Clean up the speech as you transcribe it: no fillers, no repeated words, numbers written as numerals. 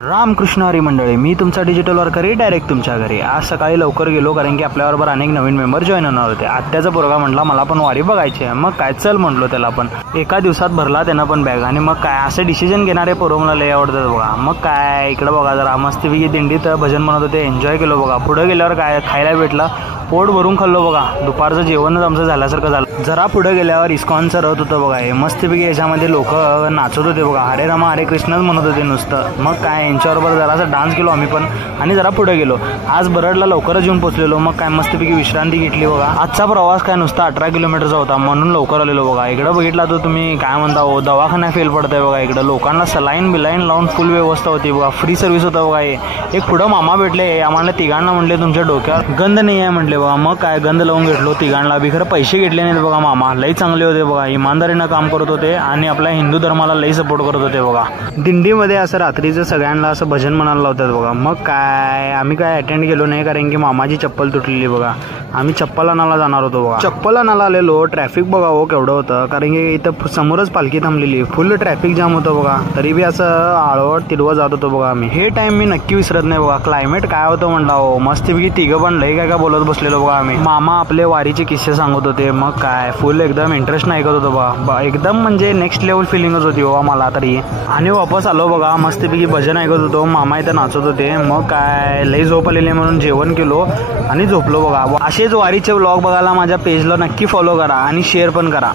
रामकृष्ण हरी मंडळी, मी तुमचा digital worker direct तुमच्या घरी। आज सकाळी लवकर गेलो कारण की आपल्याबरोबर अनेक नवीन मेंबर जॉईन होणार होते। आत्याचा पोरगा म्हटला मला पण वारी बघायची आहे। मग काय चल म्हटलो त्याला पण। एका दिवसात भरला त्यानं पण बॅग आणि मग काय असे डिसिजन घेणारे पोरं मला लय आवडतात बघा। मग काय इकडे बघा जरा मस्तपैकी दिंडीत भजन म्हणत होते, एन्जॉय केलो बघा। पुढे गेल्यावर काय खायला भेटलं, पोट भरून खाल्लो बघा। दुपारचं जेवणच आमचं झाल्यासारखं झालं। जरा पुढे गेल्यावर इस्कॉनचं रथ होतं बघा। हे मस्तपैकी याच्यामध्ये लोक नाचत होते बघा, हरे रामा हरे कृष्णच म्हणत होते नुसतं। मग काय यांच्याबरोबर जरासा डान्स केलो आम्ही पण आणि जरा पुढे गेलो। आज बरडला लवकरच येऊन पोचलेलो। मग काय मस्तपैकी विश्रांती घेतली बघा। आजचा प्रवास काय नुसता 18 किलोमीटरचा होता म्हणून लवकर आलेलो बघा। इकडे बघितला तर तुम्ही काय म्हणता हो, दवाखाना फेल पडतंय बघा। इकडे लोकांना सलाईन बिलाईन लावून फुल व्यवस्था होती बघा, फ्री सर्व्हिस होता बघा। एक पुढं मामा भेटले, आम्हाला तिघांना म्हटले तुमच्या डोक्यावर गंध नाही आहे म्हटले बघा। मग काय गंध लावून घेतलो तिघांना बी, खरं पैसे घेतले नाहीत बघा। मामा लई चांगले होते बघा, इमानदारीनं काम करत होते आणि आपल्या हिंदू धर्माला लई सपोर्ट करत होते बघा। दिंडीमध्ये असं रात्रीचं सगळ्यांना असं भजन म्हणायला लावतात बघा। मग काय आम्ही काय अटेंड केलो नाही कारण की मामाची चप्पल तुटलेली बघा। आम्ही चप्पल आणायला जाणार होतो बघा। चप्पल आणायला आलेलो, ट्रॅफिक बघा हो केवढं होतं कारण की इथं समोरच पालखी थांबलेली, फुल ट्रॅफिक जाम होतं बघा। तरी बी असं आळवट तिरवत जात होतो बघा आम्ही। हे टाइम मी नक्की विसरत नाही बघा। क्लायमेट काय होतं म्हणला हो, मस्तपैकी तिघं पण लई काय बोलत बसलेलो बघा आम्ही। मामा आपले वारीचे किस्से सांगत होते। मग काय फुल एकदम इंटरेस्ट नाही ऐकत होतो बघा। एकदम म्हणजे नेक्स्ट लेवल फिलिंगच होती हो मला तरी। आणि वापस आलो बघा, मस्तपैकी भजन ऐकत होतो, मामा इथं नाचत होते। मग काय लई झोप आलेली म्हणून जेवण केलो आणि झोपलो बघा। असेच वारीचे व्लॉग बघायला माझ्या पेजला नक्की फॉलो करा आणि शेअर पण करा।